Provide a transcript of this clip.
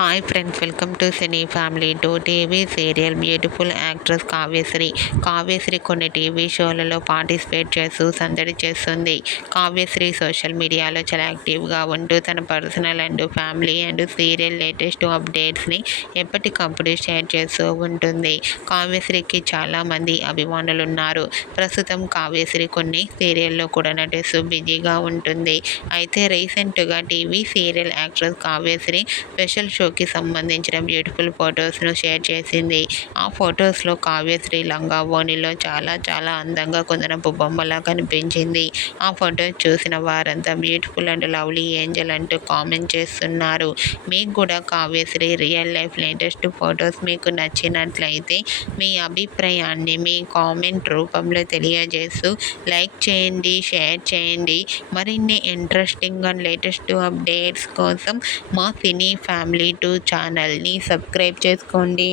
Hi friends, welcome to cine family. TV serial beautiful actress Kavyasri కొన్ని TV షోలలో participate చేస్తూ సందడి చేస్తుంది. కావ్యశ్రీ సోషల్ మీడియాలో చాలా యాక్టివ్గా ఉంటూ తన personal and family and serial latest అప్డేట్స్ని ఎప్పటికప్పుడు షేర్ చేస్తూ ఉంటుంది. కావ్యశ్రీకి చాలామంది అభిమానులు ఉన్నారు. ప్రస్తుతం కావ్యశ్రీ కొన్ని సీరియల్లో కూడా నటిస్తూ బిజీగా ఉంటుంది. అయితే రీసెంట్గా TV serial actress Kavyasri special షోకి సంబంధించిన బ్యూటిఫుల్ ఫొటోస్ను షేర్ చేసింది. ఆ ఫొటోస్లో కావ్యశ్రీ లంగా ఓణిలో చాలా చాలా అందంగా కొందరపు బొమ్మలా కనిపించింది. ఆ ఫొటోస్ చూసిన వారంతా బ్యూటిఫుల్ అండ్ లవ్లీ ఏంజల్ అంటూ కామెంట్ చేస్తున్నారు. మీకు కూడా Kavyasri real life latest photos మీకు నచ్చినట్లయితే మీ అభిప్రాయాన్ని మీ కామెంట్ రూపంలో తెలియజేస్తూ లైక్ చేయండి, షేర్ చేయండి. మరిన్ని ఇంట్రెస్టింగ్ అండ్ లేటెస్ట్ అప్డేట్స్ కోసం మా సినీ ఫ్యామిలీ 2 ఛానల్ని సబ్స్క్రైబ్ చేసుకోండి.